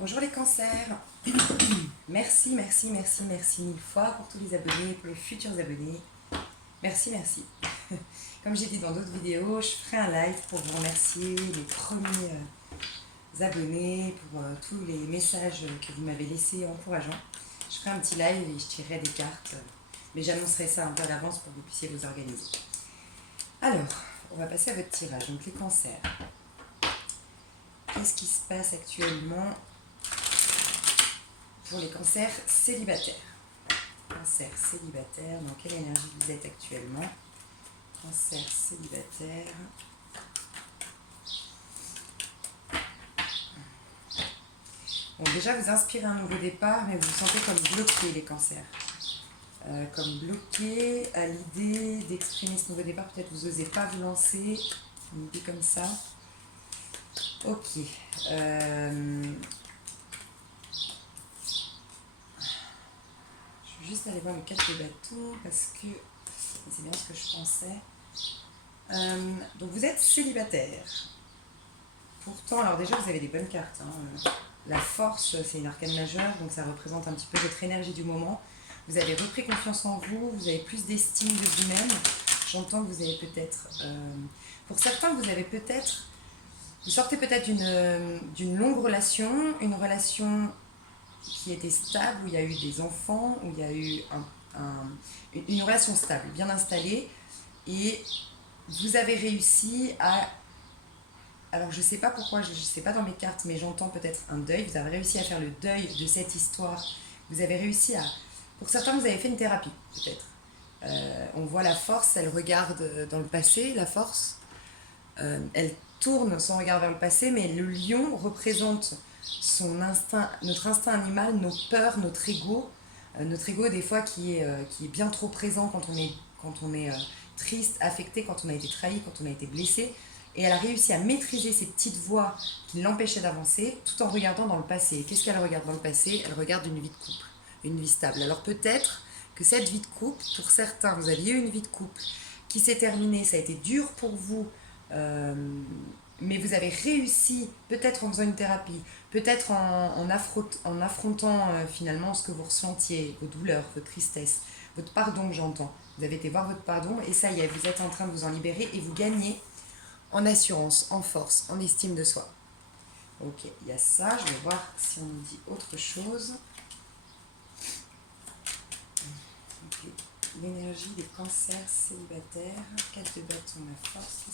Bonjour les cancers. Merci, merci, merci, merci mille fois pour tous les abonnés, pour les futurs abonnés. Merci, merci. Comme j'ai dit dans d'autres vidéos, je ferai un live pour vous remercier les premiers abonnés, pour tous les messages que vous m'avez laissés encourageants. Je ferai un petit live et je tirerai des cartes, mais j'annoncerai ça un peu à l'avance pour que vous puissiez vous organiser. Alors, on va passer à votre tirage. Donc les cancers. Qu'est-ce qui se passe actuellement pour les cancers célibataires? Cancer célibataire, dans quelle énergie vous êtes actuellement? Cancer célibataire. Bon, déjà, vous inspirez un nouveau départ, mais vous vous sentez comme bloqué, les cancers. Comme bloqué à l'idée d'exprimer ce nouveau départ. Peut-être vous n'osez pas vous lancer, une idée comme ça. Ok. Je vais juste aller voir le 4 de bâton parce que c'est bien ce que je pensais. Donc vous êtes célibataire. Pourtant, alors déjà, vous avez des bonnes cartes. La force, c'est une arcane majeure, donc ça représente un petit peu votre énergie du moment. Vous avez repris confiance en vous, vous avez plus d'estime de vous-même. J'entends que vous avez peut-être... pour certains, vous sortez peut-être d'une longue relation, une relation qui était stable, où il y a eu des enfants, où il y a eu une relation stable, bien installée, et vous avez réussi à... Alors je ne sais pas pourquoi, je ne sais pas dans mes cartes, mais j'entends peut-être un deuil. Vous avez réussi à faire le deuil de cette histoire. Vous avez réussi à... Pour certains, vous avez fait une thérapie, peut-être. On voit la force, elle regarde dans le passé, la force. Elle tourne son regard vers le passé, mais le lion représente son instinct, notre instinct animal, nos peurs, notre ego. Notre ego, des fois, qui est bien trop présent quand on est triste, affecté, quand on a été trahi, quand on a été blessé. Et elle a réussi à maîtriser ces petites voix qui l'empêchaient d'avancer tout en regardant dans le passé. Qu'est-ce qu'elle regarde dans le passé? Elle regarde une vie de couple, une vie stable. Alors peut-être que cette vie de couple, pour certains, vous aviez eu une vie de couple qui s'est terminée, ça a été dur pour vous, euh, mais vous avez réussi, peut-être en faisant une thérapie, peut-être en affrontant finalement ce que vous ressentiez, vos douleurs, vos tristesses, votre pardon, j'entends. Vous avez été voir votre pardon et ça y est, vous êtes en train de vous en libérer et vous gagnez en assurance, en force, en estime de soi. Ok, il y a ça. Je vais voir si on nous dit autre chose. Okay. L'énergie des cancers célibataires. 4 de bâton, la force.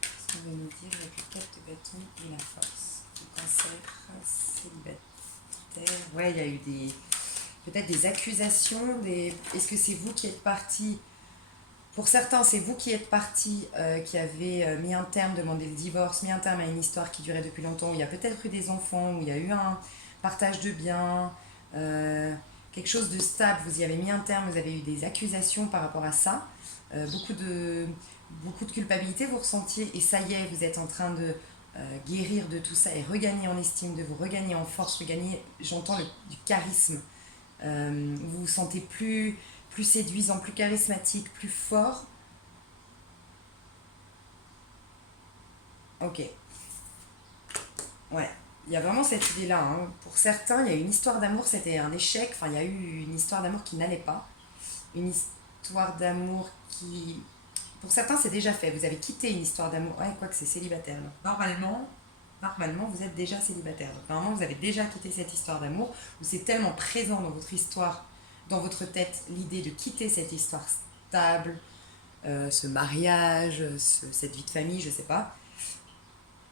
Qu'est-ce qu'on va nous dire avec le 4 de bâton et la force? Les cancers célibataires. Ouais, il y a eu peut-être des accusations. Est-ce que c'est vous qui êtes parti? Pour certains, c'est vous qui êtes parti, qui avez mis un terme, demandé le divorce, mis un terme à une histoire qui durait depuis longtemps, où il y a peut-être eu des enfants, où il y a eu un partage de biens, quelque chose de stable, vous y avez mis un terme, vous avez eu des accusations par rapport à ça, beaucoup de culpabilité vous ressentiez, et ça y est, vous êtes en train de guérir de tout ça et regagner en estime de vous, regagner en force, regagner, j'entends du charisme. Vous vous sentez plus séduisant, plus charismatique, plus fort. Ok. Ouais. Il y a vraiment cette idée-là. Pour certains, il y a eu une histoire d'amour, c'était un échec. Enfin, il y a eu une histoire d'amour qui n'allait pas. Une histoire d'amour qui... Pour certains, c'est déjà fait. Vous avez quitté une histoire d'amour. Ouais, quoi que c'est célibataire. Donc, normalement, vous êtes déjà célibataire. Donc, normalement, vous avez déjà quitté cette histoire d'amour où c'est tellement présent dans votre histoire, dans votre tête, l'idée de quitter cette histoire stable, ce mariage, cette vie de famille, je sais pas.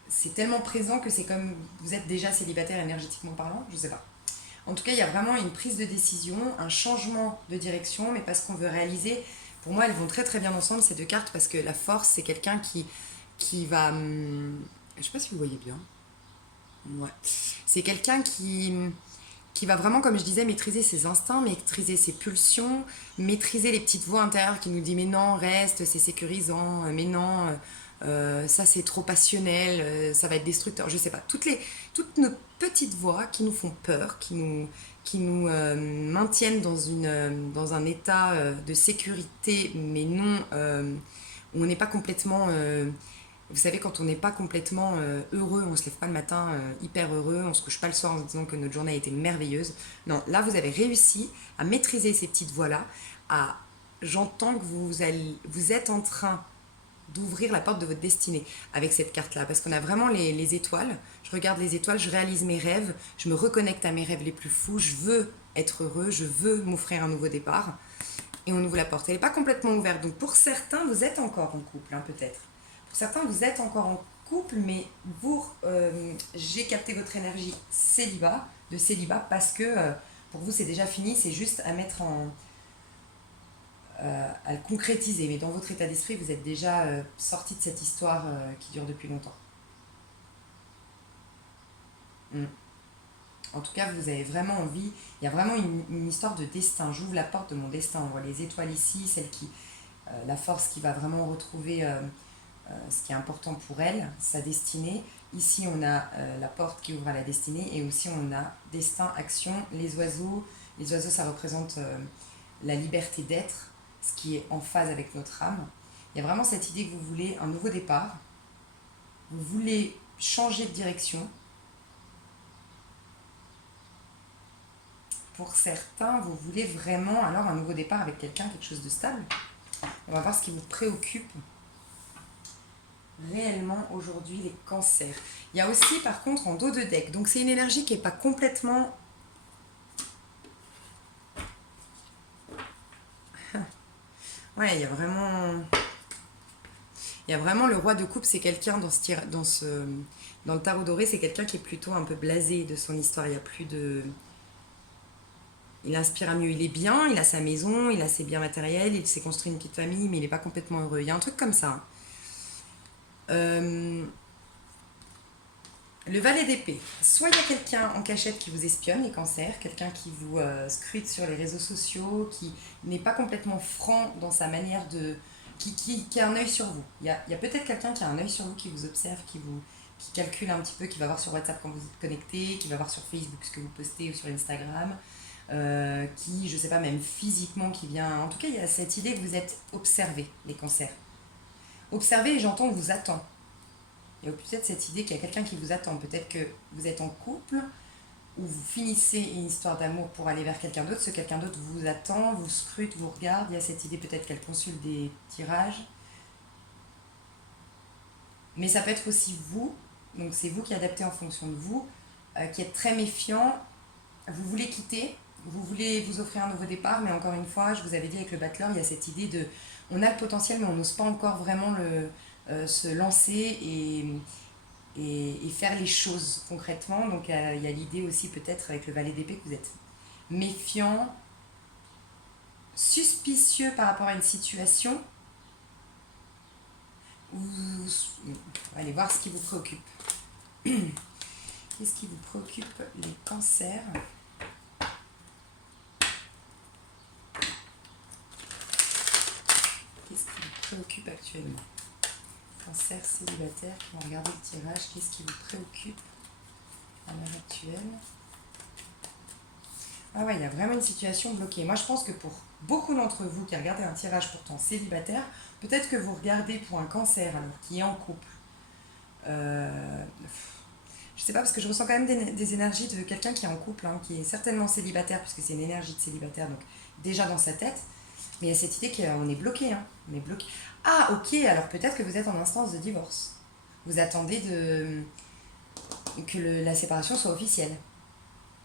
C'est tellement présent que c'est comme vous êtes déjà célibataire énergétiquement parlant, je sais pas. En tout cas, il y a vraiment une prise de décision, un changement de direction, mais parce qu'on veut réaliser. Pour moi, elles vont très très bien ensemble ces deux cartes parce que la force, c'est quelqu'un qui va. Je sais pas si vous voyez bien. Ouais. C'est quelqu'un qui va vraiment, comme je disais, maîtriser ses instincts, maîtriser ses pulsions, maîtriser les petites voix intérieures qui nous disent mais non, reste, c'est sécurisant, mais non, ça c'est trop passionnel, ça va être destructeur, je sais pas. Toutes nos petites voix qui nous font peur, qui nous maintiennent dans un état de sécurité, mais non, où on n'est pas complètement Vous savez, quand on n'est pas complètement heureux, on se lève pas le matin hyper heureux, on se couche pas le soir en se disant que notre journée a été merveilleuse. Non, là, vous avez réussi à maîtriser ces petites voix-là, à... J'entends que vous êtes en train d'ouvrir la porte de votre destinée avec cette carte-là. Parce qu'on a vraiment les étoiles. Je regarde les étoiles, je réalise mes rêves, je me reconnecte à mes rêves les plus fous, je veux être heureux, je veux m'offrir un nouveau départ. Et on ouvre la porte. Elle n'est pas complètement ouverte. Donc pour certains, vous êtes encore en couple, hein, peut-être. Pour certains, vous êtes encore en couple, mais vous, j'ai capté votre énergie de célibat, parce que pour vous, c'est déjà fini, c'est juste à mettre à le concrétiser. Mais dans votre état d'esprit, vous êtes déjà sorti de cette histoire qui dure depuis longtemps. Mm. En tout cas, vous avez vraiment envie, il y a vraiment une histoire de destin. J'ouvre la porte de mon destin. On voit les étoiles ici, la force qui va vraiment retrouver ce qui est important pour elle, sa destinée. Ici, on a la porte qui ouvre à la destinée, et aussi on a destin, action, les oiseaux. Les oiseaux, ça représente la liberté d'être, ce qui est en phase avec notre âme. Il y a vraiment cette idée que vous voulez un nouveau départ, vous voulez changer de direction. Pour certains, vous voulez vraiment alors un nouveau départ avec quelqu'un, quelque chose de stable. On va voir ce qui vous préoccupe réellement aujourd'hui, les cancers. Il y a aussi par contre en dos de deck, donc c'est une énergie qui n'est pas complètement... Ouais, il y a vraiment le roi de coupe, c'est quelqu'un dans le tarot doré, c'est quelqu'un qui est plutôt un peu blasé de son histoire. Il y a plus de... Il inspire à mieux, il est bien, il a sa maison, il a ses biens matériels, il s'est construit une petite famille, mais il n'est pas complètement heureux. Il y a un truc comme ça. Le valet d'épée. Soit il y a quelqu'un en cachette qui vous espionne, les cancers, quelqu'un qui vous scrute sur les réseaux sociaux, qui n'est pas complètement franc dans sa manière de... qui a un œil sur vous. Il y a peut-être quelqu'un qui a un œil sur vous, qui vous observe, qui calcule un petit peu, qui va voir sur WhatsApp quand vous êtes connecté, qui va voir sur Facebook ce que vous postez ou sur Instagram, qui, je sais pas, même physiquement, qui vient... En tout cas, il y a cette idée que vous êtes observé, les cancers. Observé, et j'entends vous attend. Il y a peut-être cette idée qu'il y a quelqu'un qui vous attend. Peut-être que vous êtes en couple, ou vous finissez une histoire d'amour pour aller vers quelqu'un d'autre. Ce quelqu'un d'autre vous attend, vous scrute, vous regarde. Il y a cette idée peut-être qu'elle consulte des tirages. Mais ça peut être aussi vous, donc c'est vous qui adaptez en fonction de vous, qui êtes très méfiant. Vous voulez quitter, vous voulez vous offrir un nouveau départ, mais encore une fois, je vous avais dit avec le battleur, il y a cette idée de... On a le potentiel, mais on n'ose pas encore vraiment se lancer et faire les choses concrètement. Donc il y a l'idée aussi peut-être avec le valet d'épée que vous êtes méfiant, suspicieux par rapport à une situation. On va aller voir ce qui vous préoccupe. Qu'est-ce qui vous préoccupe, les cancers? Qu'est-ce qui vous préoccupe actuellement? Cancer célibataire qui vont regarder le tirage. Qu'est-ce qui vous préoccupe à l'heure actuelle? Ah ouais, il y a vraiment une situation bloquée. Moi, je pense que pour beaucoup d'entre vous qui regardez un tirage pourtant célibataire, peut-être que vous regardez pour un cancer alors qui est en couple. Je sais pas, parce que je ressens quand même des énergies de quelqu'un qui est en couple, hein, qui est certainement célibataire, puisque c'est une énergie de célibataire, donc déjà dans sa tête. Mais il y a cette idée qu'on est bloqué, hein. On est bloqué. Ah, ok, alors peut-être que vous êtes en instance de divorce. Vous attendez que la séparation soit officielle.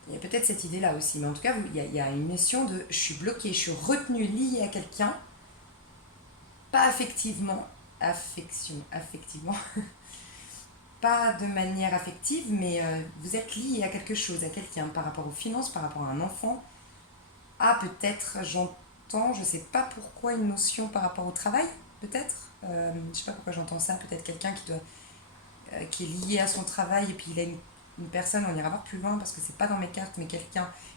Il y a peut-être cette idée-là aussi. Mais en tout cas, il y a une notion de je suis bloquée, je suis retenue, liée à quelqu'un, pas affectivement, affectivement, pas de manière affective, mais vous êtes lié à quelque chose, à quelqu'un, par rapport aux finances, par rapport à un enfant. Ah, peut-être, j'entends, je sais pas pourquoi, une notion par rapport au travail, peut-être. Je sais pas pourquoi j'entends ça, peut-être quelqu'un qui est lié à son travail, et puis il a une personne, on ira voir plus loin parce que c'est pas dans mes cartes, mais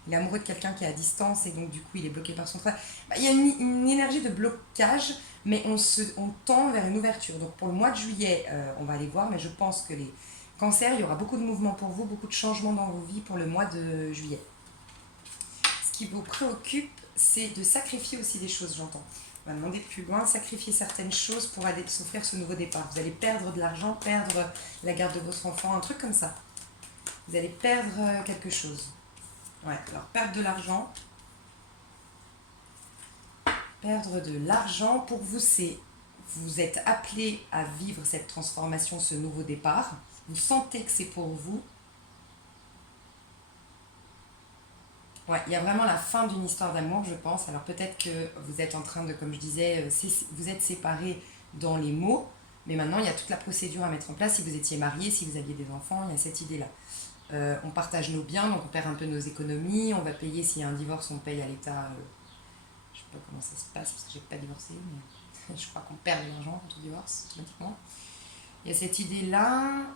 il est amoureux de quelqu'un qui est à distance, et donc du coup il est bloqué par son travail. Il y a une énergie de blocage, mais on tend vers une ouverture. Donc pour le mois de juillet, on va aller voir, mais je pense que les cancers, il y aura beaucoup de mouvements pour vous, beaucoup de changements dans vos vies pour le mois de juillet. Ce qui vous préoccupe, c'est de sacrifier aussi des choses, j'entends. On va demander plus loin, sacrifier certaines choses pour aller s'offrir ce nouveau départ. Vous allez perdre de l'argent, perdre la garde de votre enfant, un truc comme ça. Vous allez perdre quelque chose. Ouais, alors perdre de l'argent. Perdre de l'argent, pour vous, c'est... Vous êtes appelé à vivre cette transformation, ce nouveau départ. Vous sentez que c'est pour vous. Ouais, il y a vraiment la fin d'une histoire d'amour, je pense. Alors peut-être que vous êtes en train de, comme je disais, vous êtes séparés dans les mots, mais maintenant il y a toute la procédure à mettre en place. Si vous étiez mariés, si vous aviez des enfants, il y a cette idée-là. On partage nos biens, donc on perd un peu nos économies. On va payer, s'il y a un divorce, on paye à l'État. Je sais pas comment ça se passe parce que j'ai pas divorcé, mais je crois qu'on perd de l'argent quand on divorce automatiquement. Il y a cette idée-là.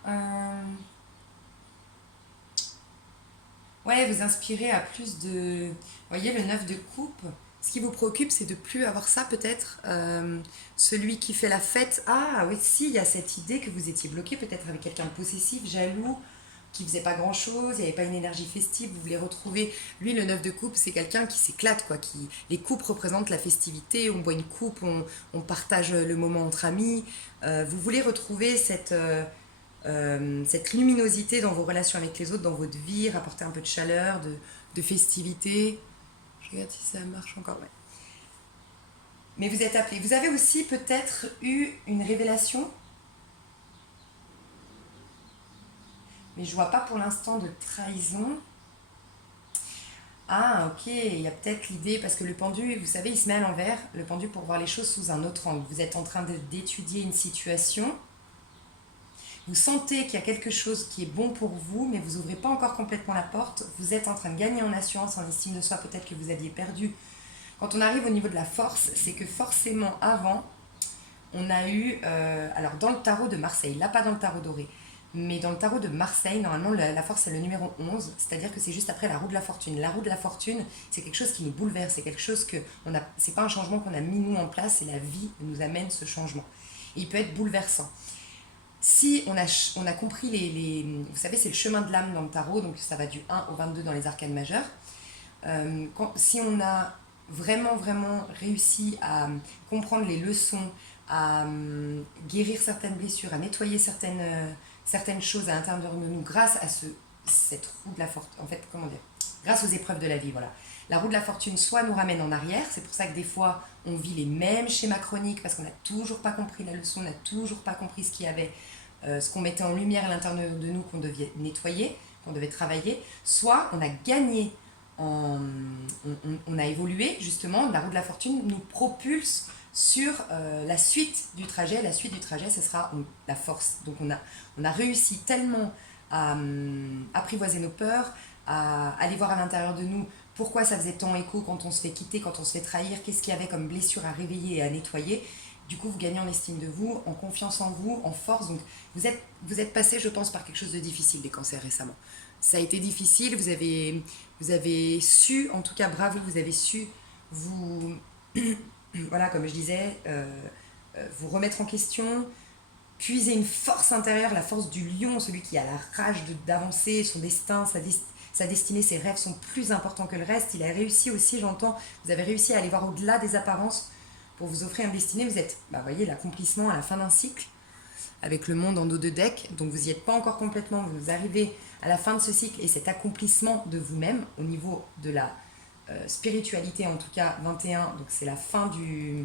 Ouais, vous inspirez à plus de... Vous voyez, le 9 de coupe, ce qui vous préoccupe, c'est de plus avoir ça peut-être. Celui qui fait la fête, ah oui, si, il y a cette idée que vous étiez bloqué peut-être avec quelqu'un de possessif, jaloux, qui faisait pas grand-chose, il n'y avait pas une énergie festive, vous voulez retrouver... Lui, le 9 de coupe, c'est quelqu'un qui s'éclate, quoi. Les coupes représentent la festivité, on boit une coupe, on partage le moment entre amis. Vous voulez retrouver cette luminosité dans vos relations avec les autres, dans votre vie, rapporter un peu de chaleur, de festivité. Je regarde si ça marche encore. Ouais. Mais vous êtes appelé. Vous avez aussi peut-être eu une révélation, mais je vois pas pour l'instant de trahison. Ah, ok, il y a peut-être l'idée, parce que le pendu, vous savez, il se met à l'envers, le pendu pour voir les choses sous un autre angle. Vous êtes en train d'étudier une situation. Vous sentez qu'il y a quelque chose qui est bon pour vous, mais vous n'ouvrez pas encore complètement la porte. Vous êtes en train de gagner en assurance, en estime de soi, peut-être que vous aviez perdu. Quand on arrive au niveau de la force, c'est que forcément, avant, on a eu... alors, dans le tarot de Marseille, là, pas dans le tarot doré, mais dans le tarot de Marseille, normalement, la force, c'est le numéro 11, c'est-à-dire que c'est juste après la roue de la fortune. La roue de la fortune, c'est quelque chose qui nous bouleverse, c'est quelque chose que... c'est pas un changement qu'on a mis nous en place, c'est la vie qui nous amène ce changement. Et il peut être bouleversant. Si on a compris vous savez, c'est le chemin de l'âme dans le tarot, donc ça va du 1 au 22 dans les arcanes majeures. Si on a vraiment, vraiment réussi à comprendre les leçons, à guérir certaines blessures, à nettoyer certaines choses à l'intérieur de nous grâce à cette roue de la fortune, en fait, comment dire, grâce aux épreuves de la vie, voilà. La roue de la fortune soit nous ramène en arrière, c'est pour ça que des fois on vit les mêmes schémas chroniques parce qu'on n'a toujours pas compris la leçon, on n'a toujours pas compris ce qu'il y avait, ce qu'on mettait en lumière à l'intérieur de nous, qu'on devait nettoyer, qu'on devait travailler, soit on a gagné, on a évolué justement, la roue de la fortune nous propulse sur la suite du trajet. La suite du trajet, ce sera la force. Donc on a réussi tellement à apprivoiser nos peurs, à aller voir à l'intérieur de nous pourquoi ça faisait tant écho quand on se fait quitter, quand on se fait trahir, qu'est-ce qu'il y avait comme blessure à réveiller et à nettoyer. Du coup, vous gagnez en estime de vous, en confiance en vous, en force. Donc vous êtes passé, je pense, par quelque chose de difficile, les cancers, récemment. Ça a été difficile, vous avez su, en tout cas bravo, vous avez su vous... voilà, comme je disais, vous remettre en question, puiser une force intérieure, la force du lion, celui qui a la rage d'avancer, son destin, sa destinée, ses rêves sont plus importants que le reste. Il a réussi aussi, j'entends, vous avez réussi à aller voir au-delà des apparences pour vous offrir une destinée. Vous êtes, vous voyez, l'accomplissement à la fin d'un cycle, avec le monde en dos de deck, donc vous n'y êtes pas encore complètement, vous arrivez à la fin de ce cycle et cet accomplissement de vous-même au niveau de la spiritualité, en tout cas 21, donc c'est la fin du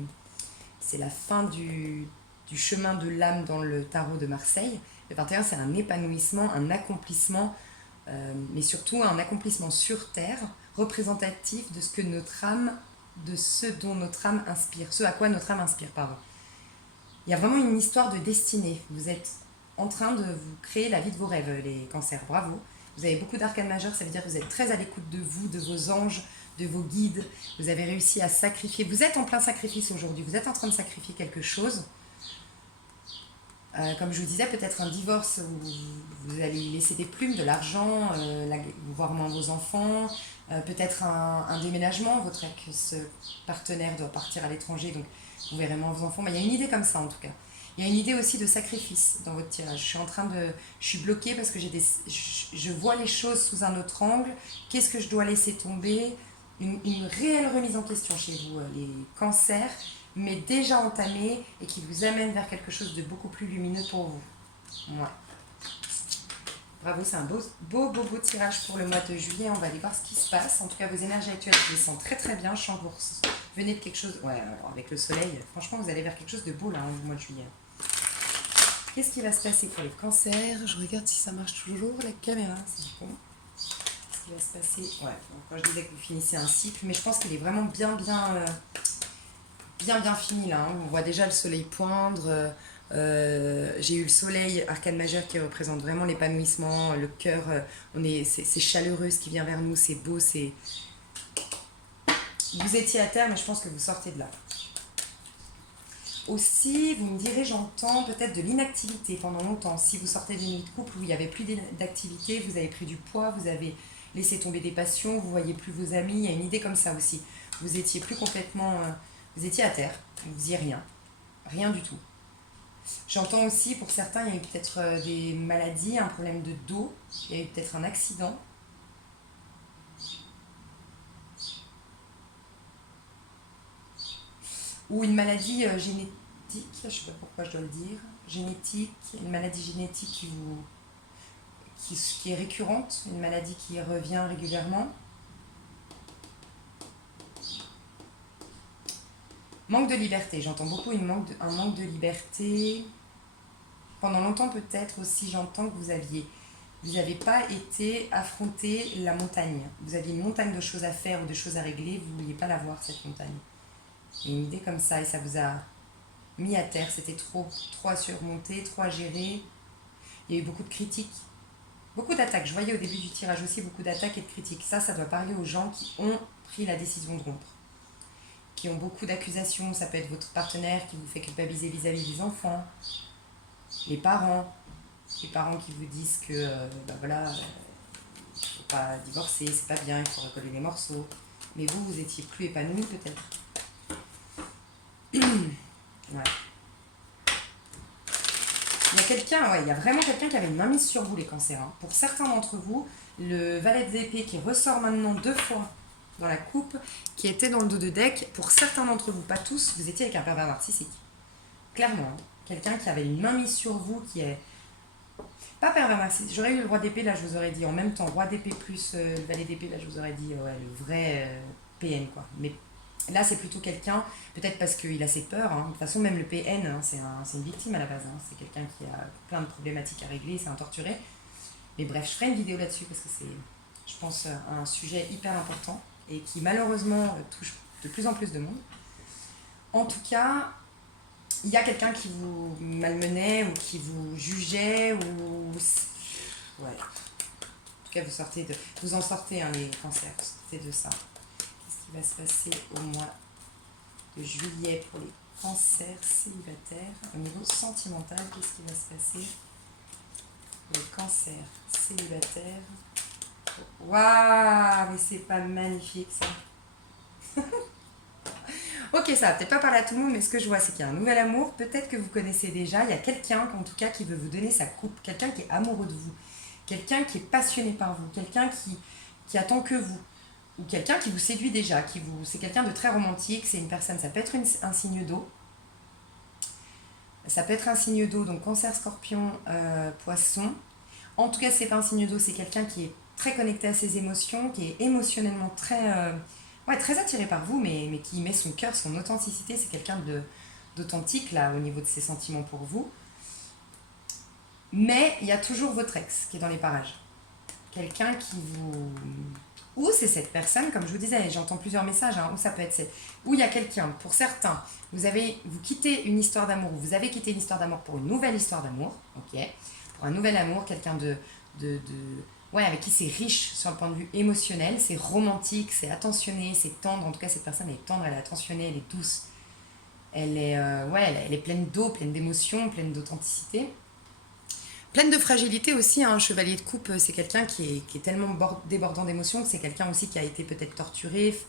chemin de l'âme dans le tarot de Marseille. Le 21, c'est un épanouissement, un accomplissement, mais surtout un accomplissement sur Terre, représentatif de ce dont notre âme inspire, ce à quoi notre âme inspire, pardon. Il y a vraiment une histoire de destinée. Vous êtes en train de vous créer la vie de vos rêves, les cancers. Bravo. Vous avez beaucoup d'arcanes majeures, ça veut dire que vous êtes très à l'écoute de vous, de vos anges, de vos guides. Vous avez réussi à sacrifier. Vous êtes en plein sacrifice aujourd'hui. Vous êtes en train de sacrifier quelque chose. Comme je vous disais, peut-être un divorce où vous allez laisser des plumes, de l'argent, voir moins vos enfants, peut-être un déménagement, votre ex-partenaire doit partir à l'étranger, donc vous verrez moins vos enfants, mais il y a une idée comme ça en tout cas. Il y a une idée aussi de sacrifice dans votre tirage. Je suis bloquée parce que je vois les choses sous un autre angle. Qu'est-ce que je dois laisser tomber ? Une réelle remise en question chez vous, les cancers. mais déjà entamé et qui vous amène vers quelque chose de beaucoup plus lumineux pour vous. Ouais. Bravo, c'est un beau tirage pour le mois de juillet. On va aller voir ce qui se passe. En tout cas, vos énergies actuelles, je les sens très très bien. Je sens que vous venez de quelque chose... Ouais, alors avec le soleil, franchement, vous allez vers quelque chose de beau là, au mois de juillet. Qu'est-ce qui va se passer pour les cancers? Je regarde si ça marche toujours, la caméra, c'est bon. Qu'est-ce qui va se passer? Ouais, quand je disais que vous finissez un cycle, mais je pense qu'il est vraiment bien fini là. Hein. On voit déjà le soleil poindre. J'ai eu le soleil, arcane majeur, qui représente vraiment l'épanouissement, le cœur. C'est chaleureux ce qui vient vers nous, c'est beau, c'est... Vous étiez à terre, mais je pense que vous sortez de là. Aussi, vous me direz, j'entends peut-être de l'inactivité pendant longtemps. Si vous sortez d'une vie de couple où il n'y avait plus d'activité, vous avez pris du poids, vous avez laissé tomber des passions, vous voyez plus vos amis, il y a une idée comme ça aussi. Vous étiez plus complètement... vous étiez à terre, vous faisiez rien du tout. J'entends aussi, pour certains, il y a eu peut-être des maladies, un problème de dos, il y a eu peut-être un accident. Ou une maladie génétique, je ne sais pas pourquoi je dois le dire, génétique, une maladie génétique qui est récurrente, une maladie qui revient régulièrement. Manque de liberté, j'entends beaucoup un manque de liberté. Pendant longtemps peut-être aussi, j'entends que vous n'avez pas été affronter la montagne. Vous aviez une montagne de choses à faire ou de choses à régler, vous ne vouliez pas la voir, cette montagne. Il y a une idée comme ça et ça vous a mis à terre, c'était trop à surmonter, trop à gérer. Il y a eu beaucoup de critiques, beaucoup d'attaques. Je voyais au début du tirage aussi beaucoup d'attaques et de critiques. Ça doit parler aux gens qui ont pris la décision de rompre, qui ont beaucoup d'accusations. Ça peut être votre partenaire qui vous fait culpabiliser vis-à-vis des enfants, les parents qui vous disent que ben voilà, il ne faut pas divorcer, c'est pas bien, il faut recoller les morceaux. Mais vous étiez plus épanoui peut-être. Ouais. Il y a vraiment quelqu'un qui avait une mainmise sur vous, les cancers. Hein. Pour certains d'entre vous, le valet d'épée qui ressort maintenant 2 fois dans la coupe, qui était dans le dos de deck, pour certains d'entre vous, pas tous, vous étiez avec un pervers narcissique. Clairement, hein. Quelqu'un qui avait une mainmise sur vous, qui est... Pas pervers narcissique, j'aurais eu le roi d'épée, là je vous aurais dit, en même temps, roi d'épée plus le valet d'épée, là je vous aurais dit, ouais, le vrai PN, quoi. Mais là, c'est plutôt quelqu'un, peut-être parce qu'il a ses peurs. Hein. De toute façon, même le PN, hein, c'est une victime à la base. Hein. C'est quelqu'un qui a plein de problématiques à régler, c'est un torturé. Mais bref, je ferai une vidéo là-dessus parce que c'est, je pense, un sujet hyper important et qui malheureusement touche de plus en plus de monde. En tout cas, il y a quelqu'un qui vous malmenait ou qui vous jugeait ou... Ouais. En tout cas, vous en sortez, hein, les cancers, vous sortez de ça. Va se passer au mois de juillet pour les cancers célibataires. Au niveau sentimental, qu'est-ce qui va se passer pour les cancers célibataires? Waouh, mais c'est pas magnifique ça. Ok, ça va peut-être pas parler à tout le monde, mais ce que je vois, c'est qu'il y a un nouvel amour. Peut-être que vous connaissez déjà. Il y a quelqu'un, en tout cas, qui veut vous donner sa coupe. Quelqu'un qui est amoureux de vous. Quelqu'un qui est passionné par vous. Quelqu'un qui attend que vous. Ou quelqu'un qui vous séduit déjà, c'est quelqu'un de très romantique, c'est une personne, ça peut être un signe d'eau. Ça peut être un signe d'eau, donc cancer, scorpion, poisson. En tout cas, c'est pas un signe d'eau, c'est quelqu'un qui est très connecté à ses émotions, qui est émotionnellement très attiré par vous, mais qui met son cœur, son authenticité. C'est quelqu'un d'authentique, là, au niveau de ses sentiments pour vous. Mais il y a toujours votre ex qui est dans les parages. Quelqu'un qui vous... Ou c'est cette personne, comme je vous disais, j'entends plusieurs messages, hein, où ça peut être où il y a quelqu'un, pour certains, vous quittez une histoire d'amour, vous avez quitté une histoire d'amour pour une nouvelle histoire d'amour, ok, pour un nouvel amour, quelqu'un avec qui c'est riche sur le point de vue émotionnel, c'est romantique, c'est attentionné, c'est tendre, en tout cas cette personne est tendre, elle est attentionnée, elle est douce, elle est pleine d'eau, pleine d'émotions, pleine d'authenticité. Pleine de fragilité aussi, un chevalier de coupe, c'est quelqu'un qui est tellement débordant d'émotions que c'est quelqu'un aussi qui a été peut-être torturé.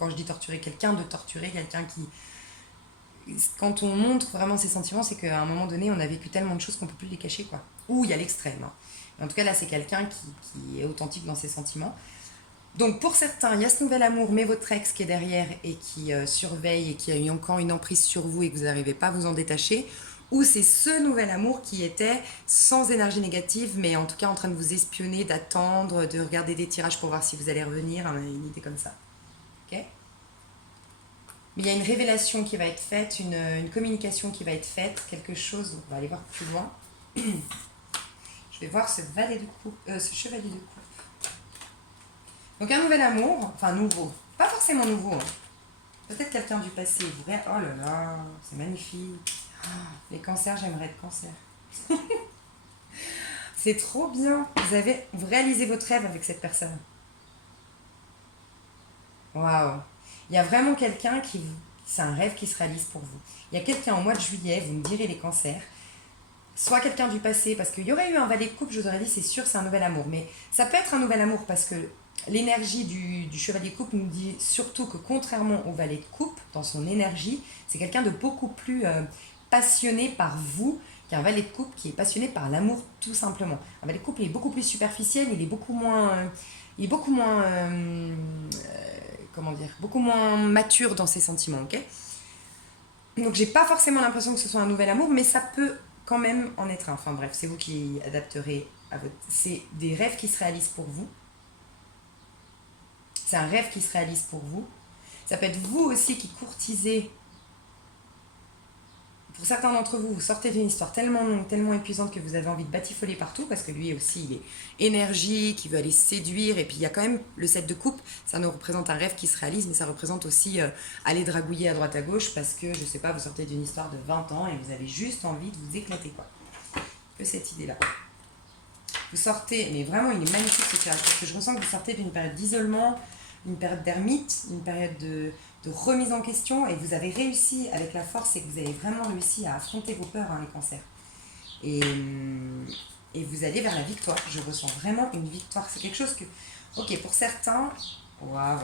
Quand je dis torturer quelqu'un qui... Quand on montre vraiment ses sentiments, c'est qu'à un moment donné, on a vécu tellement de choses qu'on ne peut plus les cacher, quoi. Ou il y a l'extrême. Hein. En tout cas, là, c'est quelqu'un qui est authentique dans ses sentiments. Donc pour certains, il y a ce nouvel amour, mais votre ex qui est derrière et qui surveille et qui a eu encore une emprise sur vous et que vous n'arrivez pas à vous en détacher. Ou c'est ce nouvel amour qui était sans énergie négative, mais en tout cas en train de vous espionner, d'attendre, de regarder des tirages pour voir si vous allez revenir, une idée comme ça. Ok. Mais il y a une révélation qui va être faite, une communication qui va être faite, quelque chose, donc on va aller voir plus loin. Je vais voir ce valet de coupe, ce chevalier de coupe. Donc un nouvel amour, enfin nouveau, pas forcément nouveau, hein. Peut-être quelqu'un du passé, vous verrez, oh là là, c'est magnifique. Oh, les cancers, j'aimerais être cancer. C'est trop bien, vous réalisez votre rêve avec cette personne. Waouh. Il y a vraiment quelqu'un qui, c'est un rêve qui se réalise pour vous. Il y a quelqu'un au mois de juillet, vous me direz les cancers, soit quelqu'un du passé, parce qu'il y aurait eu un valet de coupe, je vous aurais dit, c'est sûr, c'est un nouvel amour. Mais ça peut être un nouvel amour parce que l'énergie du chevalier de coupe nous dit surtout que contrairement au valet de coupe, dans son énergie, c'est quelqu'un de beaucoup plus passionné par vous qu'un valet de coupe qui est passionné par l'amour tout simplement. Un valet de coupe, il est beaucoup plus superficiel, il est beaucoup moins... comment dire, beaucoup moins mature dans ses sentiments, ok. Donc j'ai pas forcément l'impression que ce soit un nouvel amour, mais ça peut quand même en être un. Enfin bref, c'est vous qui adapterez à votre... C'est des rêves qui se réalisent pour vous. C'est un rêve qui se réalise pour vous. Ça peut être vous aussi qui courtisez. Pour certains d'entre vous, vous sortez d'une histoire tellement longue, tellement épuisante que vous avez envie de batifoler partout, parce que lui aussi, il est énergique, il veut aller séduire, et puis il y a quand même le 7 de coupe, ça nous représente un rêve qui se réalise, mais ça représente aussi aller dragouiller à droite à gauche, parce que, je sais pas, vous sortez d'une histoire de 20 ans, et vous avez juste envie de vous éclater, quoi. Un peu cette idée-là. Vous sortez, mais vraiment, il est magnifique ce tirage, parce que je ressens que vous sortez d'une période d'isolement, une période d'ermite, une période de remise en question, et vous avez réussi avec la force, et que vous avez vraiment réussi à affronter vos peurs, hein, les cancers. Et vous allez vers la victoire. Je ressens vraiment une victoire. C'est quelque chose que... Ok, pour certains... Waouh,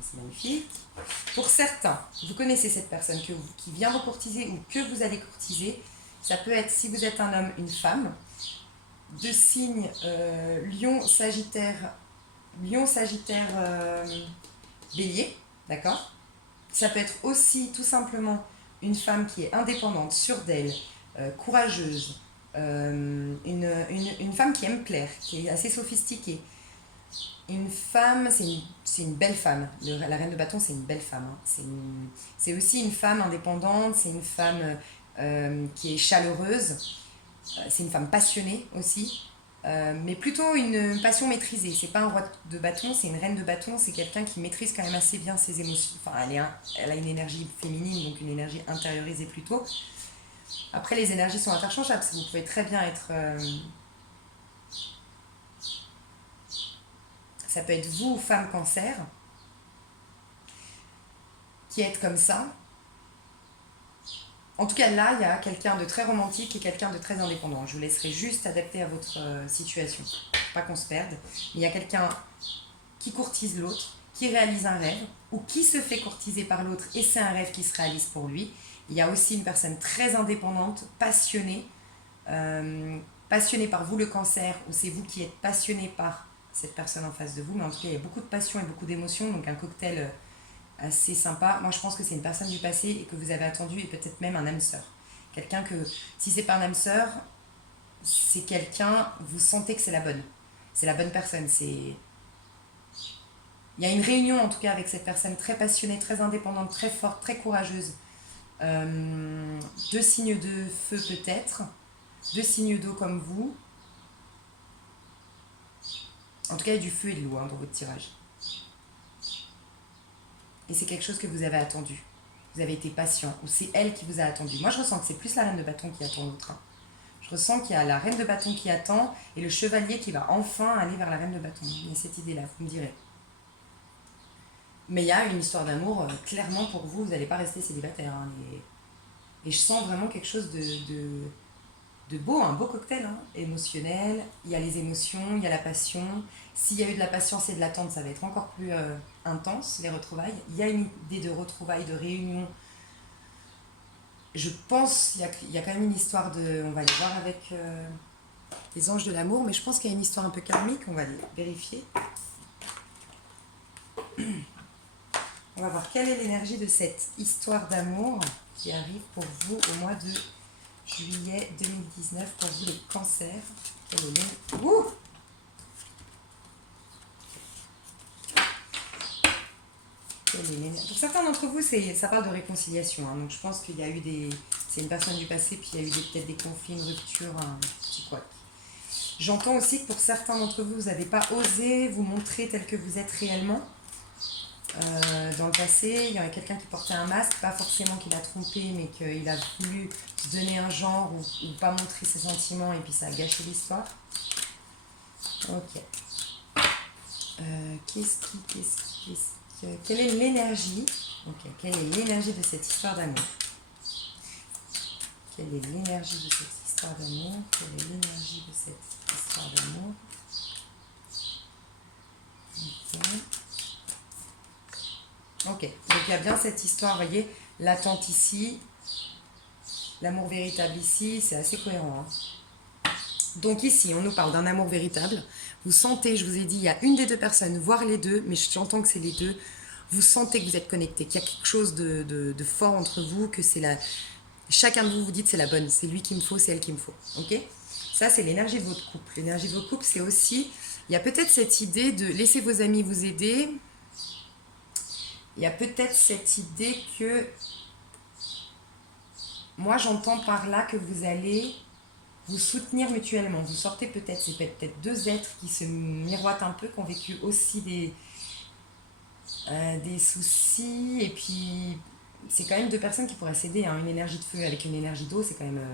c'est magnifique. Pour certains, vous connaissez cette personne qui vient vous courtiser ou que vous allez courtiser. Ça peut être, si vous êtes un homme, une femme, de signe lion, sagittaire, bélier, d'accord. Ça peut être aussi tout simplement une femme qui est indépendante, sûre d'elle, courageuse, une femme qui aime plaire, qui est assez sophistiquée. Une femme, c'est une belle femme. La reine de bâton, c'est une belle femme, hein. C'est aussi une femme indépendante, c'est une femme qui est chaleureuse, c'est une femme passionnée aussi. Mais plutôt une passion maîtrisée. C'est pas un roi de bâton, c'est une reine de bâton, c'est quelqu'un qui maîtrise quand même assez bien ses émotions. Enfin, elle a une énergie féminine, donc une énergie intériorisée plutôt. Après, les énergies sont interchangeables. Vous pouvez très bien être... ça peut être vous, femme cancer, qui êtes comme ça. En tout cas, là, il y a quelqu'un de très romantique et quelqu'un de très indépendant. Je vous laisserai juste adapter à votre situation. Pas qu'on se perde. Mais il y a quelqu'un qui courtise l'autre, qui réalise un rêve, ou qui se fait courtiser par l'autre et c'est un rêve qui se réalise pour lui. Il y a aussi une personne très indépendante, passionnée par vous le cancer, ou c'est vous qui êtes passionné par cette personne en face de vous. Mais en tout cas, il y a beaucoup de passion et beaucoup d'émotions, donc un cocktail assez sympa. Moi, je pense que c'est une personne du passé et que vous avez attendu, et peut-être même un âme sœur. Quelqu'un que, si c'est pas un âme sœur, c'est quelqu'un, vous sentez que c'est la bonne. C'est la bonne personne. Il y a une réunion, en tout cas, avec cette personne très passionnée, très indépendante, très forte, très courageuse. 2 signes de feu peut-être, 2 signes d'eau comme vous. En tout cas, il y a du feu et de l'eau dans votre tirage. Et c'est quelque chose que vous avez attendu. Vous avez été patient, ou c'est elle qui vous a attendu. Moi, je ressens que c'est plus la reine de bâton qui attend l'autre. Je ressens qu'il y a la reine de bâton qui attend et le chevalier qui va enfin aller vers la reine de bâton. Il y a cette idée-là, vous me direz. Mais il y a une histoire d'amour, clairement pour vous, vous n'allez pas rester célibataire. Hein, et je sens vraiment quelque chose de beau, un beau cocktail, hein, émotionnel. Il y a les émotions, il y a la passion. S'il y a eu de la patience et de l'attente, ça va être encore plus intense, les retrouvailles. Il y a une idée de retrouvailles, de réunion. Je pense qu'il y a quand même une histoire de... On va aller voir avec les anges de l'amour, mais je pense qu'il y a une histoire un peu karmique, on va aller vérifier. On va voir quelle est l'énergie de cette histoire d'amour qui arrive pour vous au mois de juillet 2019 pour vous les cancers. Quelle est l'énergie... Ouh! Pour certains d'entre vous, ça parle de réconciliation. Hein, donc je pense qu'il y a eu des... C'est une personne du passé, puis il y a eu peut-être des conflits, une rupture, un petit quoi. J'entends aussi que pour certains d'entre vous, vous n'avez pas osé vous montrer tel que vous êtes réellement. Dans le passé, il y avait quelqu'un qui portait un masque, pas forcément qu'il a trompé, mais qu'il a voulu se donner un genre ou pas montrer ses sentiments, et puis ça a gâché l'histoire. Ok. Quelle est l'énergie? Ok. Quelle est l'énergie de cette histoire d'amour? Quelle est l'énergie de cette histoire d'amour? Quelle est l'énergie de cette histoire d'amour? Ok, donc il y a bien cette histoire, vous voyez, l'attente ici, l'amour véritable ici, c'est assez cohérent. Hein. Donc ici, on nous parle d'un amour véritable. Vous sentez, je vous ai dit, il y a une des deux personnes, voire les deux, mais j'entends que c'est les deux. Vous sentez que vous êtes connectés, qu'il y a quelque chose de fort entre vous, que c'est la... Chacun de vous vous dites c'est la bonne, c'est lui qu'il me faut, c'est elle qu'il me faut. Ok? Ça, c'est l'énergie de votre couple. L'énergie de votre couple, c'est aussi... Il y a peut-être cette idée de laisser vos amis vous aider. Il y a peut-être cette idée que... Moi, j'entends par là que vous allez vous soutenir mutuellement. Vous sortez peut-être, c'est peut-être deux êtres qui se miroitent un peu, qui ont vécu aussi des soucis. Et puis, c'est quand même deux personnes qui pourraient s'aider. Hein. Une énergie de feu avec une énergie d'eau, c'est quand même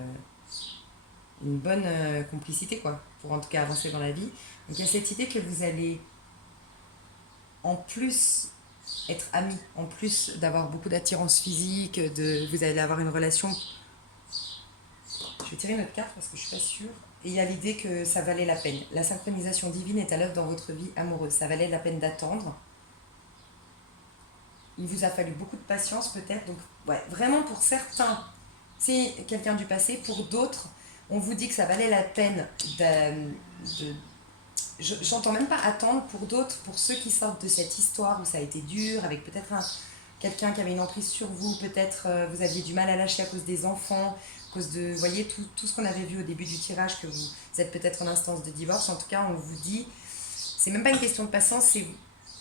une bonne complicité, quoi, pour en tout cas avancer dans la vie. Donc, il y a cette idée que vous allez, en plus... être amis, en plus d'avoir beaucoup d'attirance physique, vous allez avoir une relation. Je vais tirer une autre carte parce que je suis pas sûre. Et il y a l'idée que ça valait la peine. La synchronisation divine est à l'œuvre dans votre vie amoureuse. Ça valait la peine d'attendre. Il vous a fallu beaucoup de patience peut-être. Donc ouais, vraiment pour certains, c'est quelqu'un du passé. Pour d'autres, on vous dit que ça valait la peine j'entends même pas attendre. Pour d'autres, pour ceux qui sortent de cette histoire où ça a été dur, avec peut-être quelqu'un qui avait une emprise sur vous, peut-être vous aviez du mal à lâcher à cause des enfants, à cause de, vous voyez, tout ce qu'on avait vu au début du tirage, que vous êtes peut-être en instance de divorce. En tout cas, on vous dit, c'est même pas une question de patience,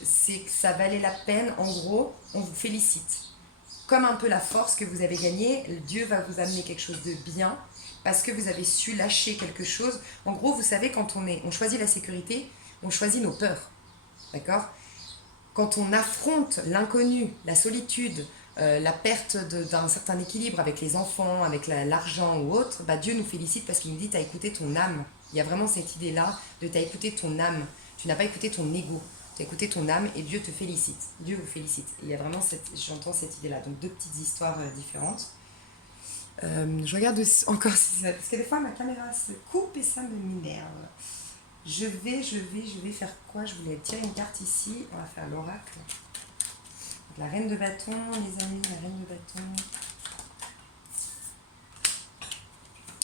c'est que ça valait la peine. En gros, on vous félicite. Comme un peu la force que vous avez gagnée, Dieu va vous amener quelque chose de bien, parce que vous avez su lâcher quelque chose. En gros, vous savez, quand on choisit la sécurité, on choisit nos peurs. D'accord? Quand on affronte l'inconnu, la solitude, la perte d'un certain équilibre avec les enfants, avec l'argent ou autre, bah Dieu nous félicite parce qu'il nous dit t'as écouté ton âme. Il y a vraiment cette idée-là de t'as écouté ton âme. Tu n'as pas écouté ton ego. Tu as écouté ton âme et Dieu te félicite. Dieu vous félicite. Et il y a vraiment j'entends cette idée-là. Donc deux petites histoires différentes. Je regarde aussi, encore si ça, parce que des fois ma caméra se coupe et ça m'énerve. Je vais faire quoi? Je voulais tirer une carte ici. On va faire l'oracle. La reine de bâton, les amis, la reine de bâton.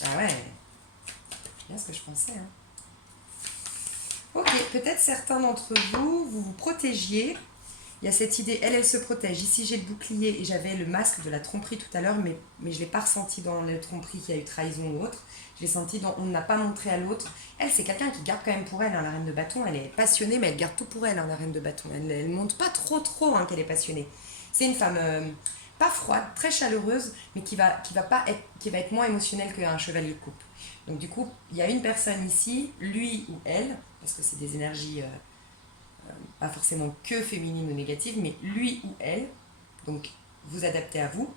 Ah ouais, c'est bien ce que je pensais. Hein. Ok, peut-être certains d'entre vous, vous vous protégiez. Il y a cette idée, elle se protège. Ici, j'ai le bouclier et j'avais le masque de la tromperie tout à l'heure, mais je ne l'ai pas ressenti dans la tromperie qu'il y a eu trahison ou autre. Je l'ai senti dans on n'a pas montré à l'autre. Elle, c'est quelqu'un qui garde quand même pour elle, hein, la reine de bâton. Elle est passionnée, mais elle garde tout pour elle, hein, la reine de bâton. Elle ne montre pas trop hein, qu'elle est passionnée. C'est une femme pas froide, très chaleureuse, mais qui va être moins émotionnelle qu'un chevalier de coupe. Donc du coup, il y a une personne ici, lui ou elle, parce que c'est des énergies... pas forcément que féminine ou négative, mais lui ou elle, donc vous adaptez à vous,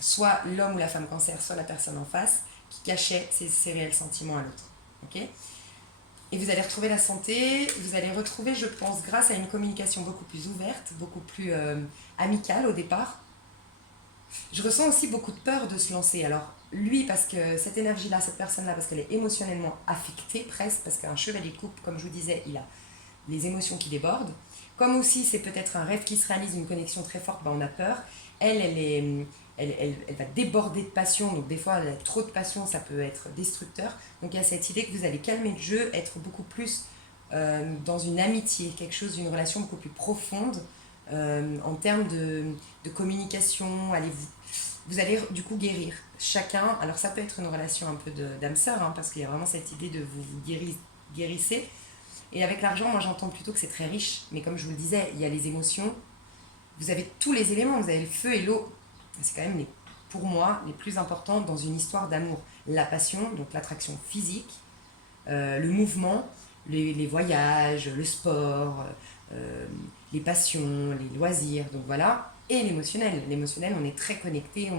soit l'homme ou la femme cancer, soit la personne en face, qui cachait ses réels sentiments à l'autre. Okay, et vous allez retrouver la santé, vous allez retrouver, je pense, grâce à une communication beaucoup plus ouverte, beaucoup plus amicale au départ. Je ressens aussi beaucoup de peur de se lancer. Alors, lui, parce que cette énergie-là, cette personne-là, parce qu'elle est émotionnellement affectée presque, parce qu'un chevalier de coupe, comme je vous disais, il a les émotions qui débordent. Comme aussi, c'est peut-être un rêve qui se réalise, une connexion très forte, ben on a peur. Elle va déborder de passion, donc des fois, elle a trop de passion, ça peut être destructeur. Donc il y a cette idée que vous allez calmer le jeu, être beaucoup plus dans une amitié, quelque chose, une relation beaucoup plus profonde, en termes de communication, vous allez du coup guérir. Chacun, alors ça peut être une relation un peu d'âme-sœur, hein, parce qu'il y a vraiment cette idée de vous guérissez. Et avec l'argent, moi j'entends plutôt que c'est très riche, mais comme je vous le disais, il y a les émotions, vous avez tous les éléments, vous avez le feu et l'eau. C'est quand même, pour moi, les plus importants dans une histoire d'amour. La passion, donc l'attraction physique, le mouvement, les voyages, le sport, euh, les passions, les loisirs, donc voilà. Et l'émotionnel. L'émotionnel, on est très connecté,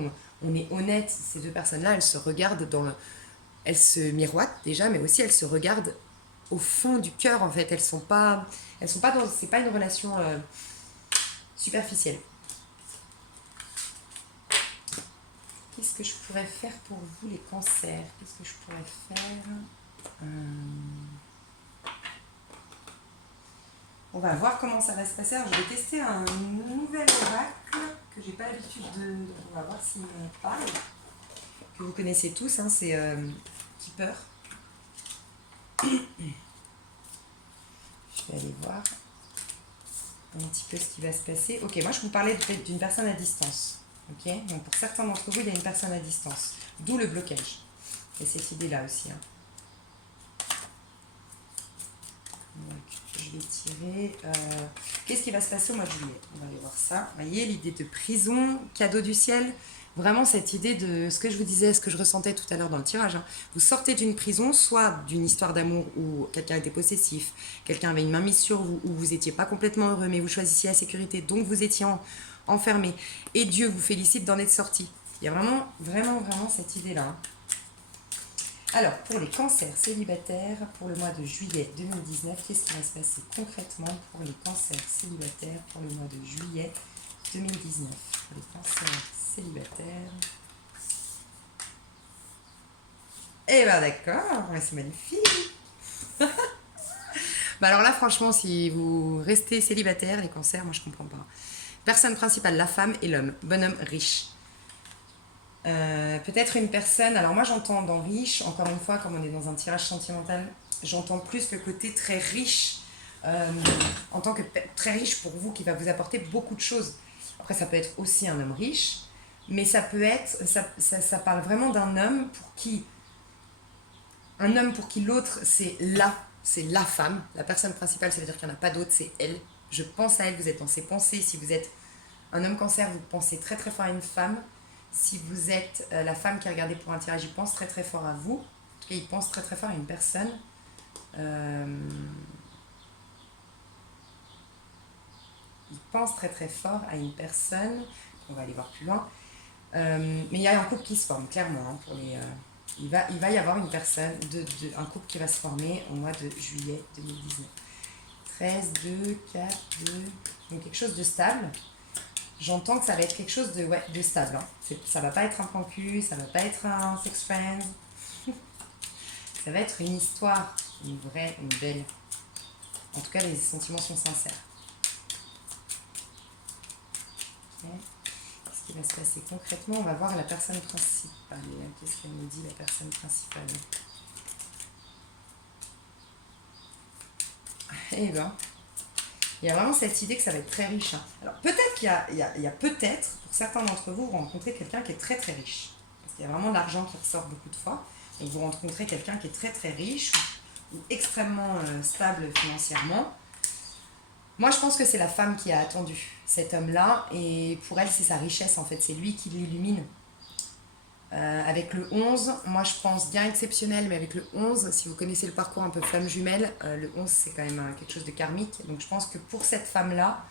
on est honnête. Ces deux personnes-là, elles se regardent elles se miroitent déjà, mais aussi elles se regardent au fond du cœur en fait. Elles sont pas dans, c'est pas une relation superficielle. Qu'est-ce que je pourrais faire pour vous les cancers? Qu'est-ce que je pourrais faire? On va voir comment ça va se passer. Alors, je vais tester un nouvel oracle que j'ai pas l'habitude de. On va voir s'il me parle. Que vous connaissez tous, hein, c'est Keeper. Je vais aller voir un petit peu ce qui va se passer. Ok, moi je vous parlais d'une personne à distance. Ok, donc pour certains d'entre vous, il y a une personne à distance. D'où le blocage. Et cette idée-là aussi. Hein. Donc, je vais tirer. Qu'est-ce qui va se passer au mois de juillet? On va aller voir ça. Vous voyez, l'idée de prison, cadeau du ciel. Vraiment cette idée de ce que je vous disais, ce que je ressentais tout à l'heure dans le tirage. Hein. Vous sortez d'une prison, soit d'une histoire d'amour où quelqu'un était possessif, quelqu'un avait une main mise sur vous, où vous n'étiez pas complètement heureux, mais vous choisissiez la sécurité, donc vous étiez enfermé. Et Dieu vous félicite d'en être sorti. Il y a vraiment, vraiment, vraiment cette idée-là. Hein. Alors, pour les cancers célibataires, pour le mois de juillet 2019, qu'est-ce qui va se passer concrètement pour les cancers célibataires pour le mois de juillet 2019? Pour les cancers célibataires. Eh ben d'accord, c'est magnifique. Bah alors là, franchement, si vous restez célibataire, les cancers, moi je comprends pas. Personne principale, la femme et l'homme. Bonhomme riche. Peut-être une personne, alors moi j'entends dans riche, encore une fois, comme on est dans un tirage sentimental, j'entends plus le côté très riche, en tant que très riche pour vous, qui va vous apporter beaucoup de choses. Après, ça peut être aussi un homme riche, mais ça peut être, ça parle vraiment d'un homme pour qui l'autre, c'est la femme, la personne principale, ça veut dire qu'il n'y en a pas d'autre, c'est elle. Je pense à elle, vous êtes dans ses pensées. Si vous êtes un homme cancer, vous pensez très très fort à une femme. Si vous êtes la femme qui a regardé pour un tirage, il pense très très fort à vous. En tout cas, il pense très très fort à une personne. Il pense très très fort à une personne. On va aller voir plus loin. Mais il y a un couple qui se forme, clairement. Hein, il va y avoir une personne, un couple qui va se former au mois de juillet 2019. 13, 2, 4, 2. Donc quelque chose de stable. J'entends que ça va être quelque chose de stable. Hein. Ça va pas être un plan cul, ça va pas être un sex friend. Ça va être une histoire, une vraie, une belle. En tout cas, les sentiments sont sincères. Okay. Qu'est-ce qui va se passer concrètement? On va voir la personne principale. Qu'est-ce qu'elle nous dit, la personne principale? Eh ben, il y a vraiment cette idée que ça va être très riche. Hein. Alors peut-être qu'il y a peut-être, pour certains d'entre vous, vous rencontrez quelqu'un qui est très très riche. Parce qu'il y a vraiment l'argent qui ressort beaucoup de fois. Et vous rencontrez quelqu'un qui est très très riche ou extrêmement stable financièrement. Moi je pense que c'est la femme qui a attendu cet homme-là. Et pour elle c'est sa richesse en fait, c'est lui qui l'illumine. Avec le 11, moi je pense bien exceptionnel, mais avec le 11, si vous connaissez le parcours un peu flamme jumelle, le 11 c'est quand même quelque chose de karmique. Donc je pense que pour cette femme-là,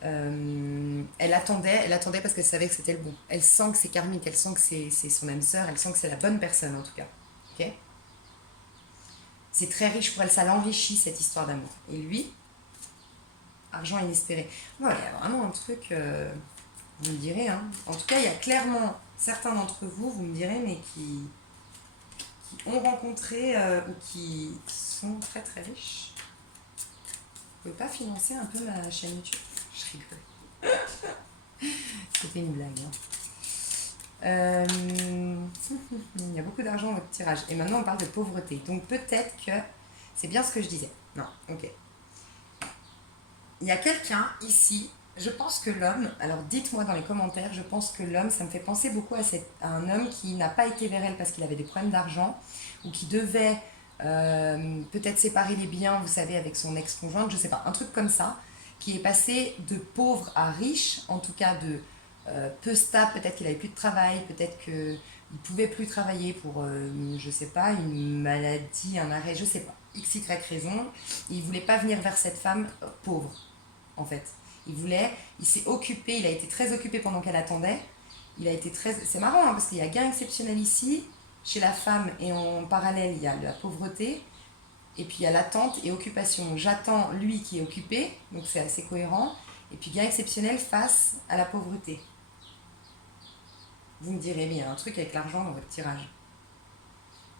elle attendait parce qu'elle savait que c'était le bon. Elle sent que c'est karmique, elle sent que c'est son âme sœur, elle sent que c'est la bonne personne en tout cas. Okay, c'est très riche pour elle, ça l'enrichit cette histoire d'amour. Et lui, argent inespéré. Voilà, il y a vraiment un truc, vous me direz, hein. En tout cas il y a clairement certains d'entre vous, vous me direz, mais qui ont rencontré ou qui sont très très riches. Vous pouvez pas financer un peu ma chaîne YouTube? Je rigole. C'était une blague. Hein. Il y a beaucoup d'argent dans votre tirage. Et maintenant on parle de pauvreté. Donc peut-être que c'est bien ce que je disais. Non, ok. Il y a quelqu'un ici, Je pense que l'homme, alors dites-moi dans les commentaires, je pense que l'homme, ça me fait penser beaucoup à un homme qui n'a pas été vers elle parce qu'il avait des problèmes d'argent ou qui devait peut-être séparer les biens, vous savez, avec son ex-conjointe, je sais pas, un truc comme ça, qui est passé de pauvre à riche, en tout cas de peu stable, peut-être qu'il avait plus de travail, peut-être qu'il pouvait plus travailler pour, je sais pas, une maladie, un arrêt, je sais pas, x, y raison, et il voulait pas venir vers cette femme pauvre, en fait. Il s'est occupé, il a été très occupé pendant qu'elle attendait. C'est marrant hein, parce qu'il y a gain exceptionnel ici, chez la femme, et en parallèle, il y a la pauvreté, et puis il y a l'attente et occupation. J'attends lui qui est occupé, donc c'est assez cohérent, et puis gain exceptionnel face à la pauvreté. Vous me direz, mais il y a un truc avec l'argent dans votre tirage.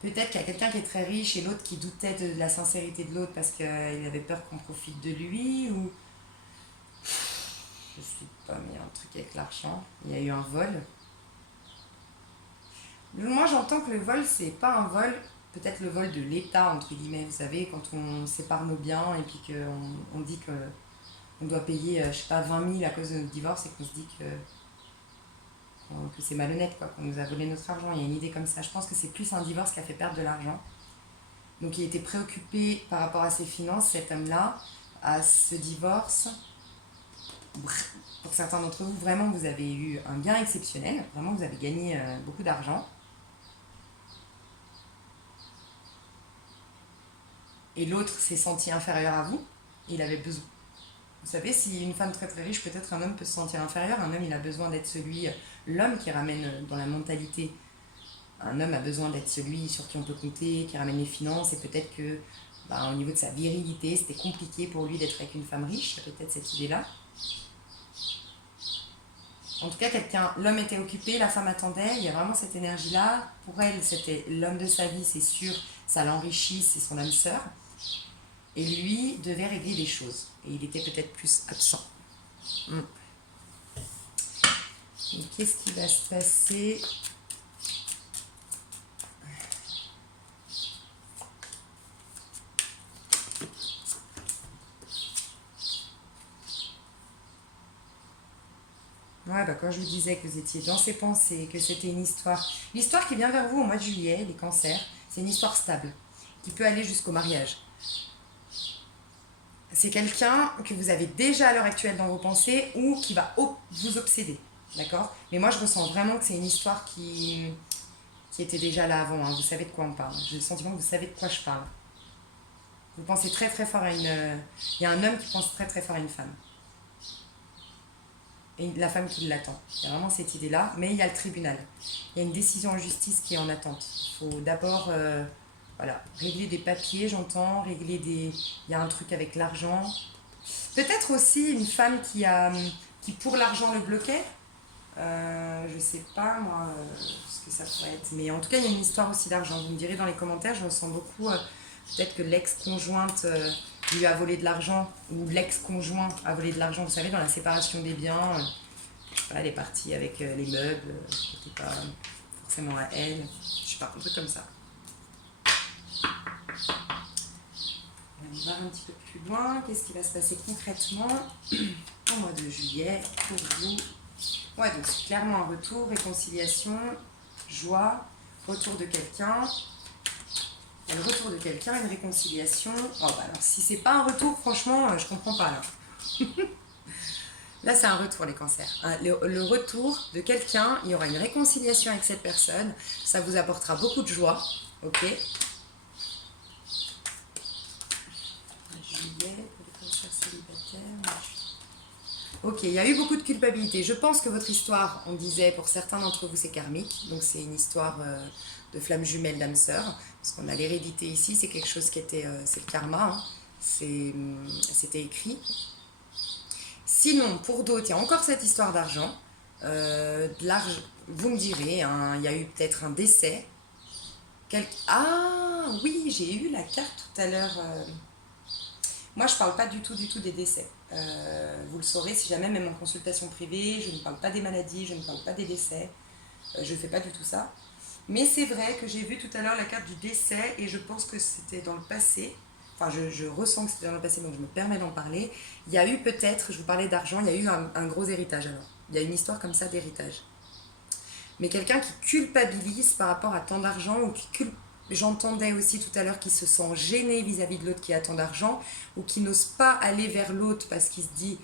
Peut-être qu'il y a quelqu'un qui est très riche et l'autre qui doutait de la sincérité de l'autre parce qu'il avait peur qu'on profite de lui, ou je sais pas, mais il y a un truc avec l'argent. Il y a eu un vol. Moi, j'entends que le vol, c'est pas un vol, peut-être le vol de l'État, entre guillemets. Vous savez, quand on sépare nos biens et puis qu'on dit qu'on doit payer, je sais pas, 20 000 à cause de notre divorce et qu'on se dit que c'est malhonnête, quoi, qu'on nous a volé notre argent. Il y a une idée comme ça. Je pense que c'est plus un divorce qui a fait perdre de l'argent. Donc, il était préoccupé par rapport à ses finances, cet homme-là, à ce divorce. Pour certains d'entre vous, vraiment, vous avez eu un gain exceptionnel. Vraiment, vous avez gagné beaucoup d'argent. Et l'autre s'est senti inférieur à vous. Et il avait besoin. Vous savez, si une femme très très riche, peut-être un homme peut se sentir inférieur. Un homme, il a besoin d'être l'homme qui ramène dans la mentalité. Un homme a besoin d'être celui sur qui on peut compter, qui ramène les finances. Et peut-être que, au niveau de sa virilité, c'était compliqué pour lui d'être avec une femme riche. Il y a peut-être cette idée-là. En tout cas, l'homme était occupé, la femme attendait, il y a vraiment cette énergie-là. Pour elle, c'était l'homme de sa vie, c'est sûr, ça l'enrichit, c'est son âme sœur. Et lui devait régler des choses. Et il était peut-être plus absent. Et qu'est-ce qui va se passer ? Ouais, quand je vous disais que vous étiez dans ses pensées, que c'était une histoire... L'histoire qui vient vers vous au mois de juillet, les cancers, c'est une histoire stable, qui peut aller jusqu'au mariage. C'est quelqu'un que vous avez déjà à l'heure actuelle dans vos pensées ou qui va vous obséder, d'accord ? Mais moi, je ressens vraiment que c'est une histoire qui était déjà là avant, hein. Vous savez de quoi on parle. J'ai le sentiment que vous savez de quoi je parle. Vous pensez très très fort à une... Il y a un homme qui pense très très fort à une femme. Et la femme qui l'attend. Il y a vraiment cette idée-là, mais il y a le tribunal. Il y a une décision en justice qui est en attente. Il faut d'abord régler des papiers, j'entends, Il y a un truc avec l'argent. Peut-être aussi une femme qui pour l'argent le bloquait. Je sais pas, moi, ce que ça pourrait être. Mais en tout cas, il y a une histoire aussi d'argent. Vous me direz dans les commentaires, je ressens beaucoup... peut-être que l'ex-conjointe lui a volé de l'argent, ou l'ex-conjoint a volé de l'argent, vous savez, dans la séparation des biens, je sais pas, elle est partie avec les meubles, c'était pas forcément à elle, je sais pas, un truc comme ça. On va voir un petit peu plus loin, qu'est-ce qui va se passer concrètement au mois de juillet pour vous. Ouais, donc c'est clairement un retour, réconciliation, joie, retour de quelqu'un. Le retour de quelqu'un, une réconciliation. Alors si c'est pas un retour, franchement, je comprends pas là. Là, c'est un retour, les cancers. Le retour de quelqu'un, il y aura une réconciliation avec cette personne. Ça vous apportera beaucoup de joie. Ok. Juillet, pour les cancers célibataires. Ok, il y a eu beaucoup de culpabilité. Je pense que votre histoire, on disait, pour certains d'entre vous, c'est karmique. Donc, c'est une histoire de flamme jumelle d'âme sœur. Parce qu'on a l'hérédité ici, c'est quelque chose qui était... c'est le karma, hein. C'était écrit. Sinon, pour d'autres, il y a encore cette histoire d'argent. Vous me direz, hein, il y a eu peut-être un décès. Ah oui, j'ai eu la carte tout à l'heure. Moi, je ne parle pas du tout des décès. Vous le saurez si jamais, même en consultation privée, je ne parle pas des maladies, je ne parle pas des décès. Je ne fais pas du tout ça. Mais c'est vrai que j'ai vu tout à l'heure la carte du décès et je pense que c'était dans le passé. enfin je ressens que c'était dans le passé, donc je me permets d'en parler. Il y a eu peut-être, je vous parlais d'argent, il y a eu un gros héritage alors. Il y a une histoire comme ça d'héritage. Mais quelqu'un qui culpabilise par rapport à tant d'argent, ou j'entendais aussi tout à l'heure qu'il se sent gêné vis-à-vis de l'autre qui a tant d'argent, ou qui n'ose pas aller vers l'autre parce qu'il se dit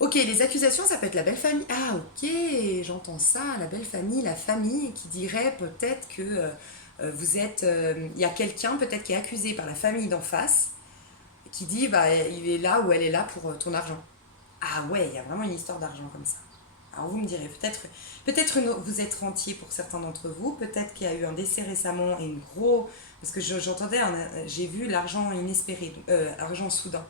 ok, les accusations, ça peut être la belle famille. Ah, ok, j'entends ça, la belle famille, la famille qui dirait peut-être que vous êtes. Il y a quelqu'un peut-être qui est accusé par la famille d'en face, qui dit bah, il est là ou elle est là pour ton argent. Ah, ouais, il y a vraiment une histoire d'argent comme ça. Alors vous me direz, peut-être vous êtes rentier pour certains d'entre vous, peut-être qu'il y a eu un décès récemment et une gros. Parce que j'entendais, j'ai vu l'argent inespéré, argent soudain.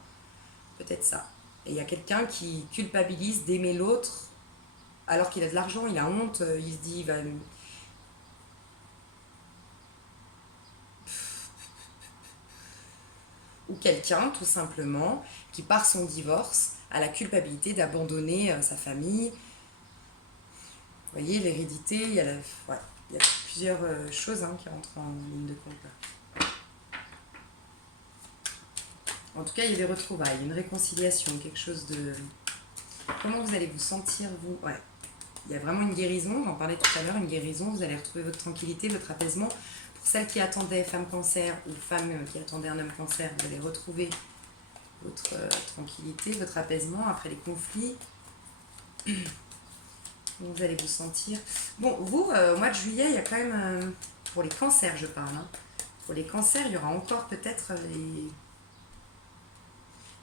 Peut-être ça. Et il y a quelqu'un qui culpabilise d'aimer l'autre alors qu'il a de l'argent, il a honte, il se dit il va. Ou quelqu'un, tout simplement, qui par son divorce a la culpabilité d'abandonner sa famille. Vous voyez, l'hérédité, ouais, il y a plusieurs choses qui rentrent en ligne de compte là. En tout cas, il y a des retrouvailles, une réconciliation, quelque chose de. Comment vous allez vous sentir, vous? Ouais. Il y a vraiment une guérison, j'en parlais tout à l'heure, une guérison, vous allez retrouver votre tranquillité, votre apaisement. Pour celles qui attendaient femme cancer ou femmes qui attendaient un homme cancer, vous allez retrouver votre tranquillité, votre apaisement après les conflits. Vous allez vous sentir. Bon, vous, au mois de juillet, il y a quand même, pour les cancers, je parle, pour les cancers, il y aura encore peut-être les.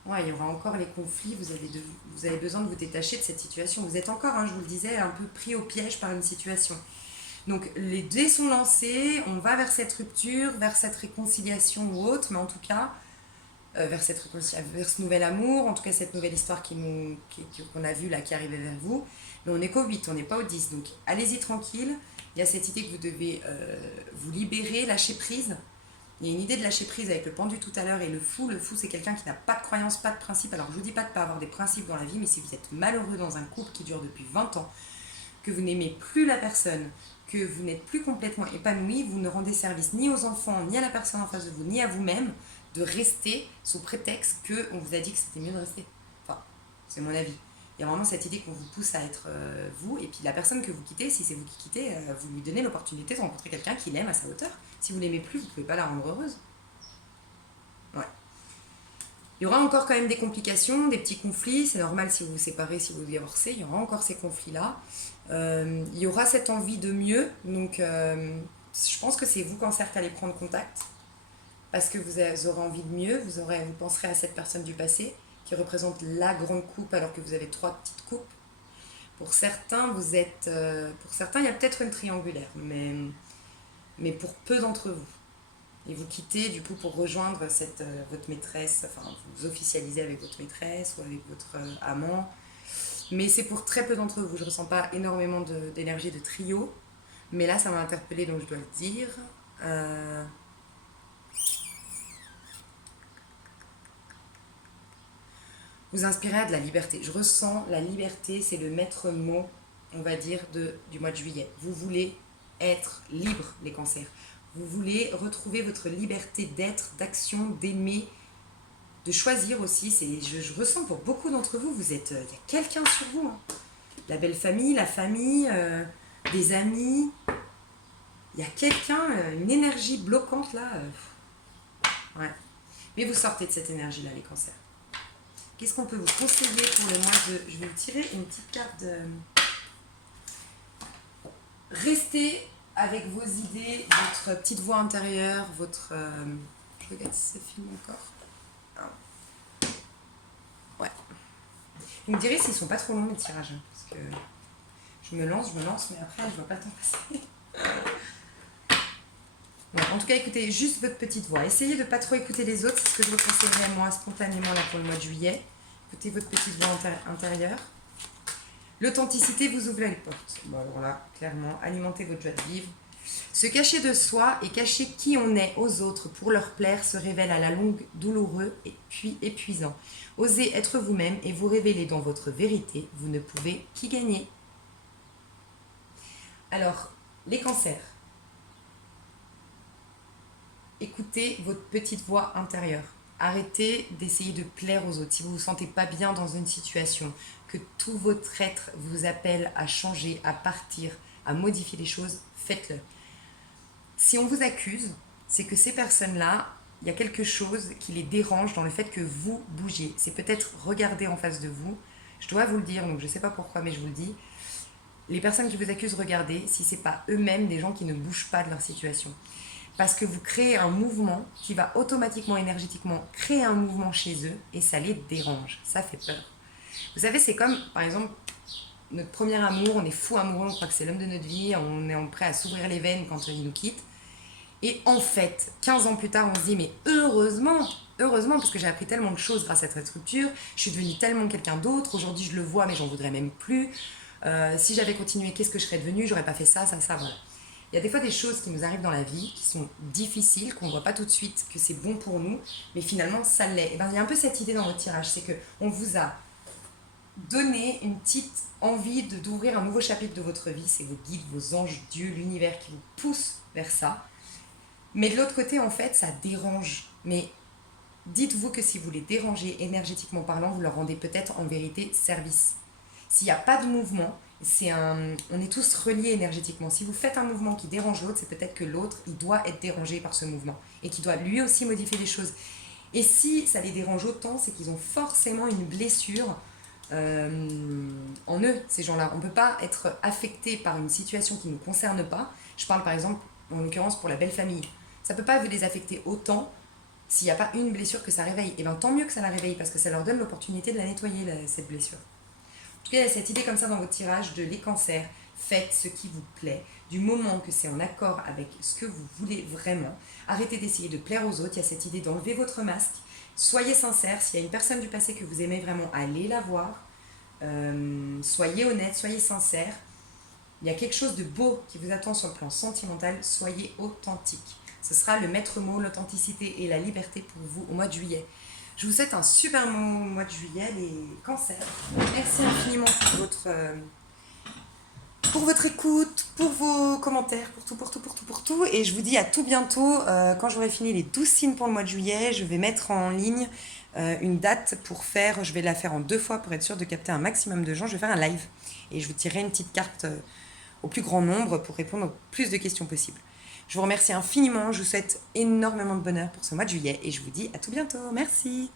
Ouais, il y aura encore les conflits, vous avez besoin de vous détacher de cette situation. Vous êtes encore, je vous le disais, un peu pris au piège par une situation. Donc les dés sont lancés, on va vers cette rupture, vers cette réconciliation ou autre, mais en tout cas, vers ce nouvel amour, en tout cas cette nouvelle histoire qu'on a vue là, qui arrivait vers vous. Mais on n'est qu'au 8, on n'est pas au 10. Donc allez-y tranquille. Il y a cette idée que vous devez vous libérer, lâcher prise. Il y a une idée de lâcher prise avec le pendu tout à l'heure et le fou. Le fou, c'est quelqu'un qui n'a pas de croyance, pas de principe. Alors je vous dis pas de ne pas avoir des principes dans la vie, mais si vous êtes malheureux dans un couple qui dure depuis 20 ans, que vous n'aimez plus la personne, que vous n'êtes plus complètement épanoui, vous ne rendez service ni aux enfants, ni à la personne en face de vous, ni à vous-même, de rester sous prétexte qu'on vous a dit que c'était mieux de rester. Enfin, c'est mon avis. Il y a vraiment cette idée qu'on vous pousse à être vous, et puis la personne que vous quittez, si c'est vous qui quittez, vous lui donnez l'opportunité de rencontrer quelqu'un qui l'aime à sa hauteur. Si vous l'aimez plus, vous ne pouvez pas la rendre heureuse. Ouais. Il y aura encore quand même des complications, des petits conflits, c'est normal si vous vous séparez, si vous divorcez, il y aura encore ces conflits-là. Il y aura cette envie de mieux, donc je pense que c'est vous, cancer, qui allez prendre contact, parce que vous aurez envie de mieux, vous penserez à cette personne du passé, qui représente la grande coupe alors que vous avez 3 petites coupes. Pour certains, il y a peut-être une triangulaire, mais pour peu d'entre vous. Et vous quittez du coup pour rejoindre votre maîtresse, enfin vous officialisez avec votre maîtresse ou avec votre amant. Mais c'est pour très peu d'entre vous. Je ne ressens pas énormément d'énergie de trio. Mais là, ça m'a interpellée, donc je dois le dire. Vous inspirez à de la liberté. Je ressens la liberté, c'est le maître mot, on va dire, du mois de juillet. Vous voulez être libre, les cancers. Vous voulez retrouver votre liberté d'être, d'action, d'aimer, de choisir aussi. Je ressens pour beaucoup d'entre vous, il y a quelqu'un sur vous. La belle famille, la famille, des amis. Il y a quelqu'un, une énergie bloquante là. Ouais. Mais vous sortez de cette énergie-là, les cancers. Qu'est-ce qu'on peut vous conseiller pour le mois de... Je vais vous tirer une petite carte de... Restez avec vos idées, votre petite voix intérieure, votre... Je regarde si ça filme encore. Ouais. Vous me direz s'ils sont pas trop longs les tirages, parce que je me lance, mais après je vois pas le temps passer. Bon, en tout cas, écoutez juste votre petite voix. Essayez de ne pas trop écouter les autres, c'est ce que je vous conseillerais moi spontanément là pour le mois de juillet. Écoutez votre petite voix intérieure. L'authenticité vous ouvre les portes. Bon, alors là, clairement, alimentez votre joie de vivre. Se cacher de soi et cacher qui on est aux autres pour leur plaire se révèle à la longue douloureux et puis épuisant. Osez être vous-même et vous révéler dans votre vérité. Vous ne pouvez qu'y gagner. Alors, les cancers. écoutez votre petite voix intérieure. Arrêtez d'essayer de plaire aux autres. Si vous ne vous sentez pas bien dans une situation, que tout votre être vous appelle à changer, à partir, à modifier les choses, faites-le. Si on vous accuse, c'est que ces personnes-là, il y a quelque chose qui les dérange dans le fait que vous bougiez. C'est peut-être regarder en face de vous. Je dois vous le dire, donc je ne sais pas pourquoi, mais je vous le dis. Les personnes qui vous accusent, regardez si ce n'est pas eux-mêmes des gens qui ne bougent pas de leur situation. Parce que vous créez un mouvement qui va automatiquement, énergétiquement créer un mouvement chez eux et ça les dérange. Ça fait peur. Vous savez, c'est comme, par exemple, notre premier amour, on est fou amoureux, on croit que c'est l'homme de notre vie, on est prêt à s'ouvrir les veines quand il nous quitte. Et en fait, 15 ans plus tard, on se dit, mais heureusement, parce que j'ai appris tellement de choses grâce à cette rupture, je suis devenue tellement quelqu'un d'autre, aujourd'hui je le vois, mais j'en voudrais même plus. Si j'avais continué, qu'est-ce que je serais devenue? J'aurais pas fait ça, voilà. Il y a des fois des choses qui nous arrivent dans la vie, qui sont difficiles, qu'on ne voit pas tout de suite que c'est bon pour nous, mais finalement ça l'est. Et ben, il y a un peu cette idée dans votre tirage, c'est qu'on vous a donné une petite envie d'ouvrir un nouveau chapitre de votre vie, c'est vos guides, vos anges, Dieu, l'univers qui vous poussent vers ça. Mais de l'autre côté, en fait, ça dérange. Mais dites-vous que si vous les dérangez énergétiquement parlant, vous leur rendez peut-être en vérité service. S'il n'y a pas de mouvement, on est tous reliés énergétiquement. Si vous faites un mouvement qui dérange l'autre, c'est peut-être que l'autre, il doit être dérangé par ce mouvement et qu'il doit lui aussi modifier les choses. Et si ça les dérange autant, c'est qu'ils ont forcément une blessure en eux, ces gens-là. On ne peut pas être affecté par une situation qui ne nous concerne pas. Je parle par exemple, en l'occurrence, pour la belle famille. Ça ne peut pas les affecter autant s'il n'y a pas une blessure que ça réveille. Et bien tant mieux que ça la réveille, parce que ça leur donne l'opportunité de la nettoyer, cette blessure. En tout cas, il y a cette idée comme ça dans votre tirage de les cancers. Faites ce qui vous plaît. Du moment que c'est en accord avec ce que vous voulez vraiment, arrêtez d'essayer de plaire aux autres. Il y a cette idée d'enlever votre masque. Soyez sincère. S'il y a une personne du passé que vous aimez vraiment, allez la voir. Soyez honnête, soyez sincère. Il y a quelque chose de beau qui vous attend sur le plan sentimental. Soyez authentique. Ce sera le maître mot, l'authenticité et la liberté pour vous au mois de juillet. Je vous souhaite un super mois de juillet, les cancers. Merci infiniment pour votre écoute, pour vos commentaires, pour tout. Et je vous dis à tout bientôt. Quand j'aurai fini les 12 signes pour le mois de juillet, je vais mettre en ligne une date je vais la faire en 2 fois pour être sûre de capter un maximum de gens. Je vais faire un live et je vous tirerai une petite carte au plus grand nombre pour répondre au plus de questions possibles. Je vous remercie infiniment, je vous souhaite énormément de bonheur pour ce mois de juillet et je vous dis à tout bientôt. Merci.